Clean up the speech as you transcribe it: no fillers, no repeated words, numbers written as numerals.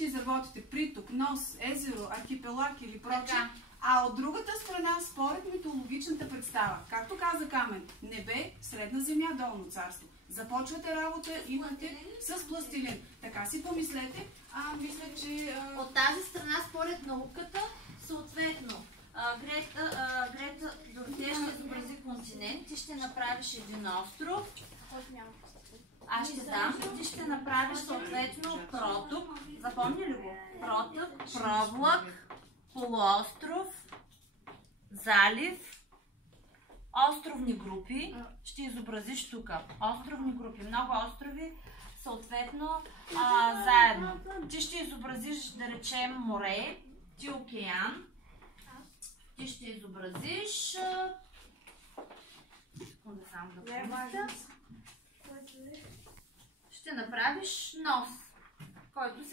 ще изработите приток, нос, езеро, архипелаг или прочее, а от другата страна, според митологичната представа, както каза Камен, небе, средна земя, долно царство. Започвате работа, имате с пластилин. Така си помислете, мисля, че... От тази страна, според науката, съответно, Грета Доротея ще изобрази континент, ти ще направиш един остров. Аз ще дам, ти ще направиш съответно проток. Запомни ли го? Проток, провлак, полуостров, залив, островни групи. Ще изобразиш тук. Островни групи, много острови, съответно заедно. Ти ще изобразиш, да речем, море, ти океан. Ти ще изобразиш... Секунда само да помисля. Ще направиш нос, който